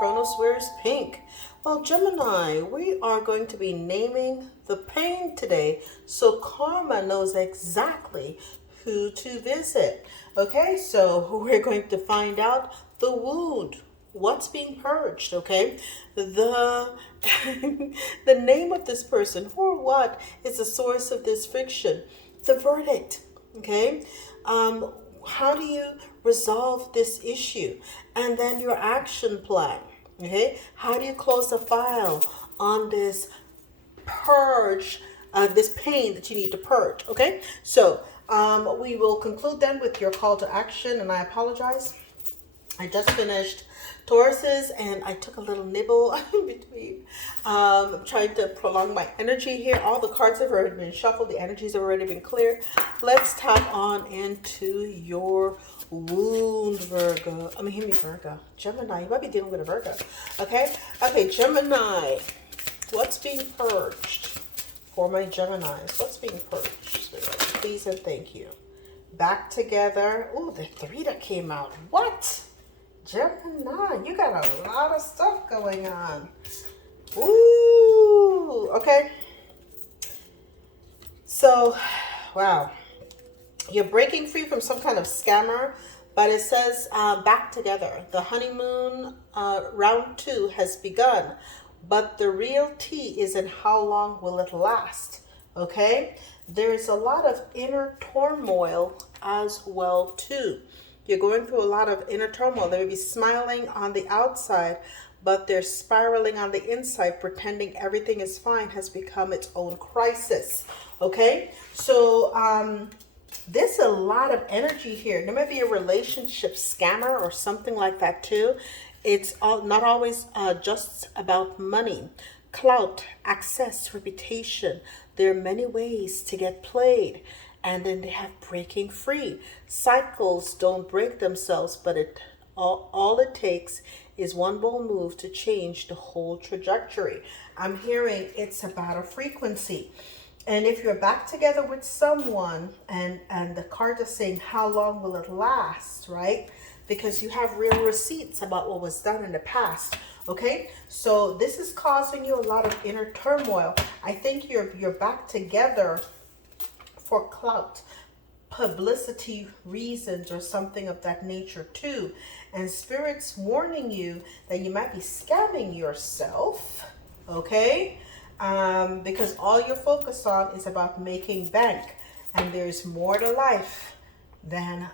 Kronos Wears Pink. Well, Gemini, we are going to be naming the pain today so karma knows exactly who to visit. Okay, so we're going to find out the wound. What's being purged, okay? The the name of this person or what is the source of this friction? The verdict, okay? How do you resolve this issue? And then your action plan, okay? How do you close the file on this purge, this pain that you need to purge, okay? So we will conclude then with your call to action, and I apologize. I just finished Tauruses and I took a little nibble in between. I'm trying to prolong my energy here. All the cards have already been shuffled. The energies have already been cleared. Let's tap on into your wound, Virgo. Hear me, Virgo. Gemini, you might be dealing with a Virgo. Okay? Okay, Gemini. What's being purged for my Geminis? What's being purged? Please and thank you. Back together. Oh, the three that came out. What? Gemini, you got a lot of stuff going on. Ooh, okay. So, wow. You're breaking free from some kind of scammer, but it says back together. The honeymoon round 2 has begun, but the real tea is in how long will it last, okay? There's a lot of inner turmoil as well, too. You're going through a lot of inner turmoil. They may be smiling on the outside, but they're spiraling on the inside, pretending everything is fine, has become its own crisis. Okay? So there's a lot of energy here. There might be a relationship scammer or something like that too. It's not always just about money. Clout, access, reputation. There are many ways to get played. And then they have breaking free. Cycles don't break themselves, but all it takes is one bold move to change the whole trajectory. I'm hearing it's about a frequency. And if you're back together with someone and the card is saying how long will it last, right? Because you have real receipts about what was done in the past. Okay, so this is causing you a lot of inner turmoil. I think you're back together for clout, publicity reasons, or something of that nature too. And Spirit's warning you that you might be scamming yourself, okay? Because all you're focused on is about making bank. And there's more to life than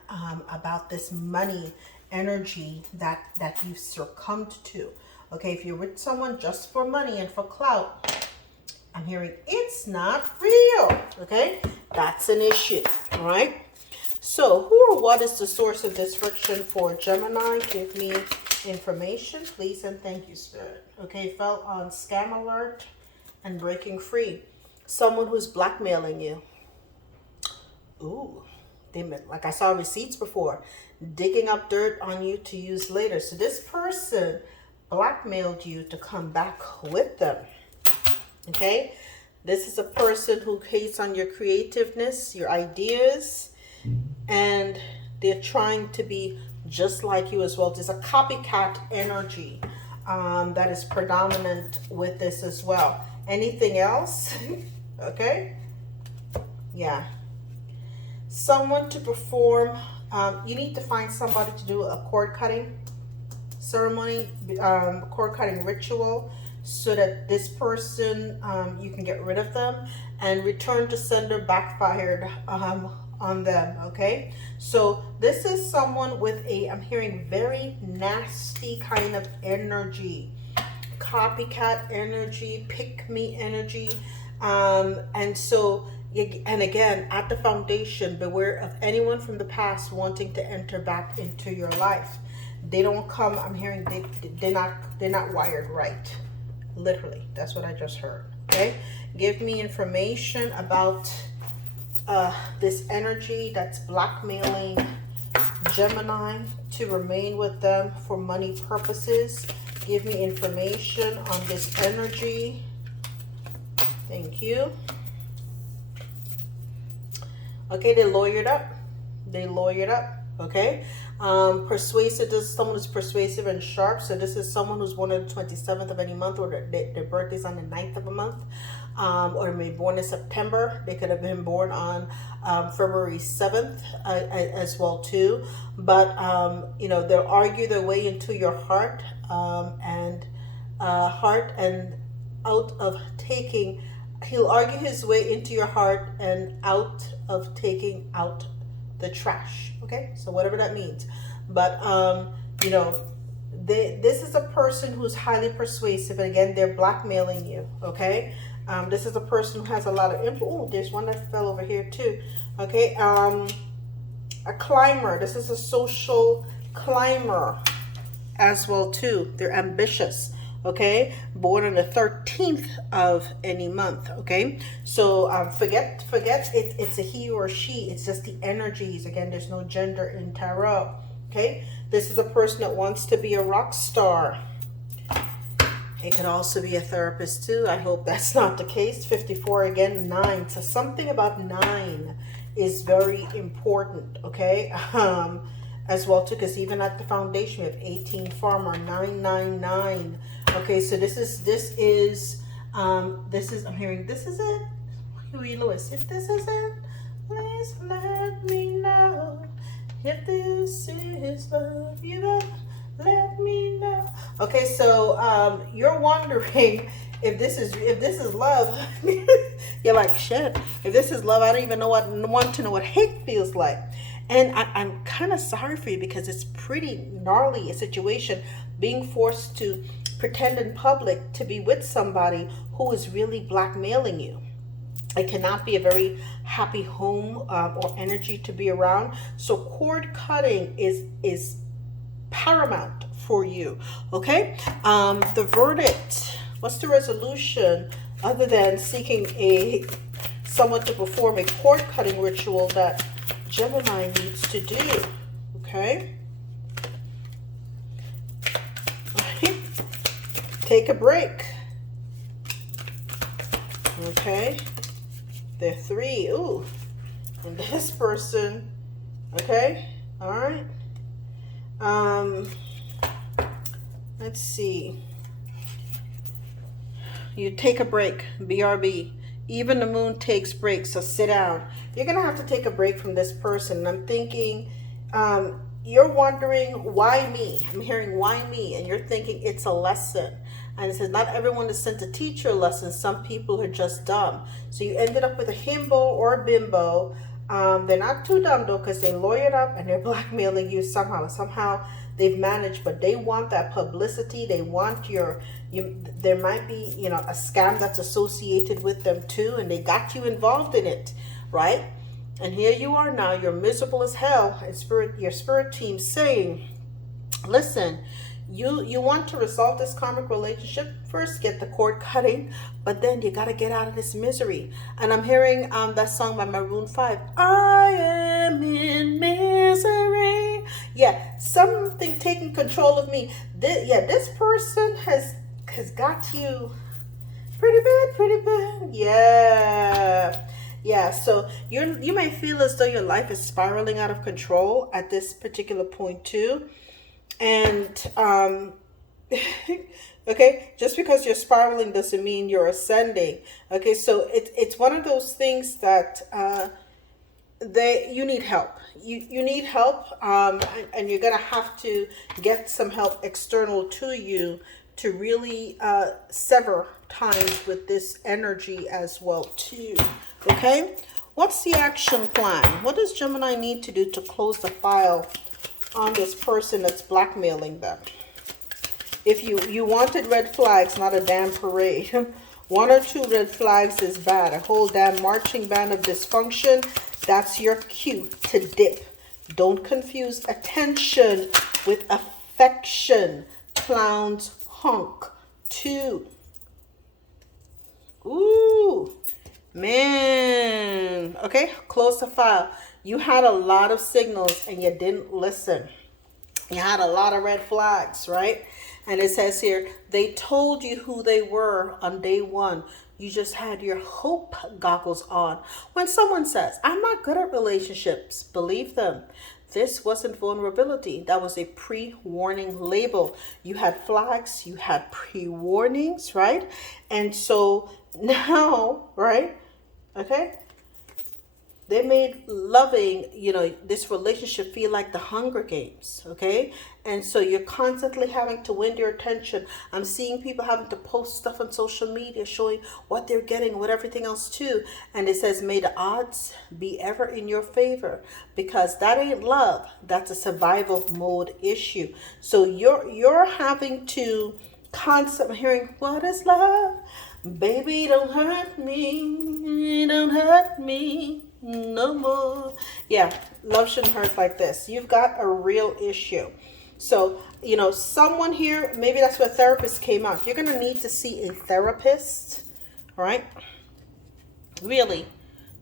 about this money energy that you've succumbed to. Okay, if you're with someone just for money and for clout, I'm hearing it's not real, okay? That's an issue, all right? So who or what is the source of this friction for Gemini? Give me information, please, and thank you, Spirit. Okay, fell on scam alert and breaking free. Someone who's blackmailing you. Ooh, like I saw receipts before, digging up dirt on you to use later. So this person blackmailed you to come back with them. Okay, this is a person who hates on your creativeness, your ideas, and they're trying to be just like you as well. There's a copycat energy that is predominant with this as well. Anything else? Okay, yeah. Someone to perform, you need to find somebody to do a cord cutting ceremony, cord cutting ritual, so that this person, you can get rid of them, and return to sender backfired on them, okay? So this is someone with I'm hearing very nasty kind of energy, copycat energy, pick me energy, and so, and again, at the foundation, beware of anyone from the past wanting to enter back into your life. They don't come, I'm hearing they're not wired right. Literally, that's what I just heard. Okay, give me information about this energy that's blackmailing Gemini to remain with them for money purposes. Give me information on this energy. Thank you. Okay, they lawyered up. Okay, Persuasive, this is someone who's persuasive and sharp. So this is someone who's born on the 27th of any month, or their birthday's on the 9th of a month. Or maybe born in September. They could have been born on February 7th as well too. But they'll argue their way into your heart, and out of taking. He'll argue his way into your heart and out of taking out the trash. Okay, so whatever that means. But this is a person who's highly persuasive, and again, they're blackmailing you. Okay. This is a person who has a lot of influence. Oh, there's one that fell over here too. Okay. A climber. This is a social climber as well too. They're ambitious. Okay. Born on the 13th of any month. Okay. So forget it's a he or she. It's just the energies. Again, there's no gender in tarot. Okay. This is a person that wants to be a rock star. It could also be a therapist too. I hope that's not the case. 54 again, 9. So something about 9 is very important, okay? As well too, because even at the foundation we have 18 farmer, 999. Okay, so this is I'm hearing this is it. Huey Lewis. If this is it, please let me know. If this is love, you better let me know. Okay, so you're wondering if this is love. You're like, shit. If this is love, I don't even want to know what hate feels like. And I'm kind of sorry for you, because it's pretty gnarly a situation, being forced to pretend in public to be with somebody who is really blackmailing you. It cannot be a very happy home or energy to be around. So cord cutting is paramount for you. Okay. The verdict. What's the resolution other than seeking someone to perform a cord cutting ritual that Gemini needs to do? Okay. Take a break. Okay. They're 3. Ooh. And this person. Okay. All right. Let's see. You take a break. BRB. Even the moon takes breaks, so sit down. You're going to have to take a break from this person. And I'm thinking, you're wondering, why me? I'm hearing, why me? And you're thinking it's a lesson. And it says, not everyone is sent to teach you a lesson. Some people are just dumb. So you ended up with a himbo or a bimbo. They're not too dumb though, because they lawyered up and they're blackmailing you somehow. Somehow they've managed, but they want that publicity. They want there might be, a scam that's associated with them too, and they got you involved in it, right? And here you are now, you're miserable as hell, and your spirit team saying, listen, you want to resolve this karmic relationship, first get the cord cutting, but then you got to get out of this misery. And I'm hearing that song by Maroon 5, I am in misery. Yeah, something taking control of me. This person has got you pretty bad. Yeah, so you may feel as though your life is spiraling out of control at this particular point too. And okay, just because you're spiraling doesn't mean you're ascending. Okay, so it's one of those things that you need help. You need help, and you're gonna have to get some help external to you to really sever ties with this energy as well too. Okay, what's the action plan? What does Gemini need to do to close the file on this person that's blackmailing them? If you wanted red flags, not a damn parade. 1 or 2 red flags is bad. A whole damn marching band of dysfunction, that's your cue to dip. Don't confuse attention with affection. Clowns honk. 2. Ooh, man. Okay, close the file. You had a lot of signals and you didn't listen. You had a lot of red flags, right? And it says here, they told you who they were on day 1. You just had your hope goggles on. When someone says, I'm not good at relationships, believe them. This wasn't vulnerability. That was a pre-warning label. You had flags, you had pre-warnings, right? And so now, right? Okay, they made loving, this relationship feel like the Hunger Games, okay? And so you're constantly having to win their attention. I'm seeing people having to post stuff on social media showing what they're getting, what everything else too. And it says, may the odds be ever in your favor, because that ain't love. That's a survival mode issue. So you're having to constantly hearing, what is love? Baby, don't hurt me, don't hurt me no more. Yeah, love shouldn't hurt like this. You've got a real issue. So, someone here, maybe that's where therapist came out. You're going to need to see a therapist, right? Really,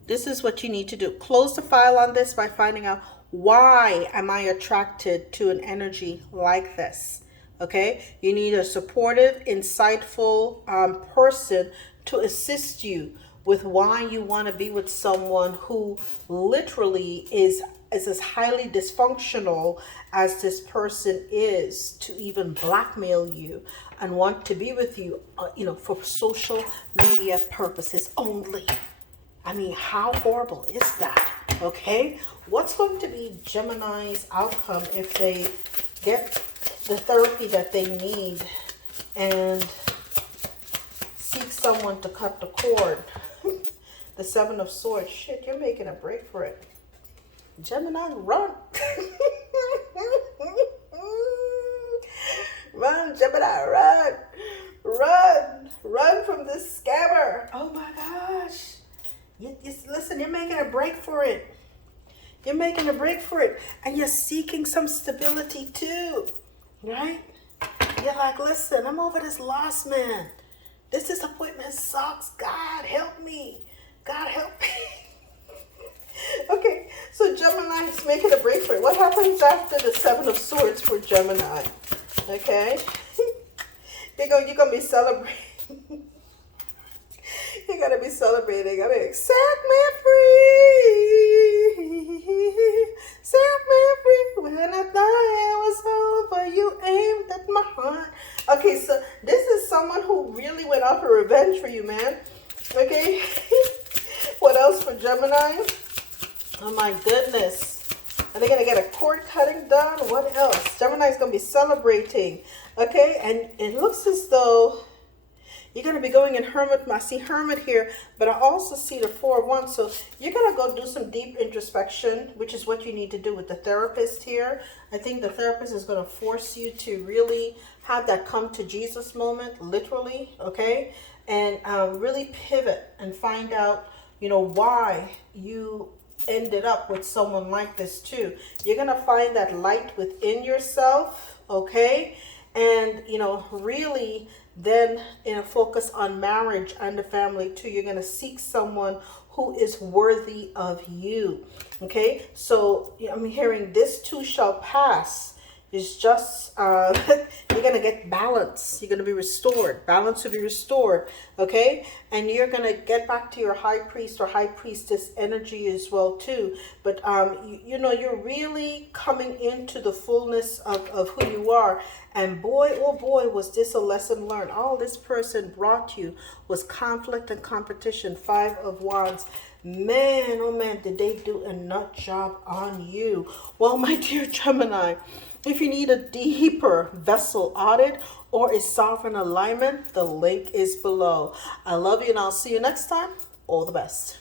this is what you need to do. Close the file on this by finding out, why am I attracted to an energy like this? Okay, you need a supportive, insightful person to assist you with why you want to be with someone who literally is as highly dysfunctional as this person is, to even blackmail you and want to be with you, for social media purposes only. I mean, how horrible is that? Okay, what's going to be Gemini's outcome if they get the therapy that they need and seek someone to cut the cord? The Seven of Swords. Shit, you're making a break for it. Gemini, run. Run, Gemini, run. Run from this scammer. Oh my gosh. Listen, you're making a break for it. You're making a break for it. And you're seeking some stability too. Right? You're like, listen, I'm over this loss, man. This disappointment sucks. God help me. God help me. Okay, so Gemini is making a break for it. What happens after the Seven of Swords for Gemini? Okay? You're gonna be celebrating. You're gonna be celebrating. I mean, set me free. Set me free. When I thought it was over, you aimed at my heart. Okay, so this is someone who really went out for revenge for you, man. Okay? What else for Gemini? Oh my goodness. Are they going to get a cord cutting done? What else? Gemini's going to be celebrating. Okay? And it looks as though you're going to be going in Hermit. I see Hermit here, but I also see the Four of Wands. So you're going to go do some deep introspection, which is what you need to do with the therapist here. I think the therapist is going to force you to really have that come to Jesus moment, literally, okay? And really pivot and find out, why you ended up with someone like this too. You're going to find that light within yourself, okay? And, really then focus on marriage and the family too. You're going to seek someone who is worthy of you, okay? So I'm hearing this too shall pass. It's just, you're going to get balance. You're going to be restored. Balance will be restored, okay? And you're going to get back to your high priest or high priestess energy as well, too. But, you're really coming into the fullness of who you are. And boy, oh boy, was this a lesson learned. All this person brought you was conflict and competition. Five of Wands. Man, oh man, did they do a nut job on you. Well, my dear Gemini, if you need a deeper vessel audit or a sovereign alignment, the link is below. I love you and I'll see you next time. All the best.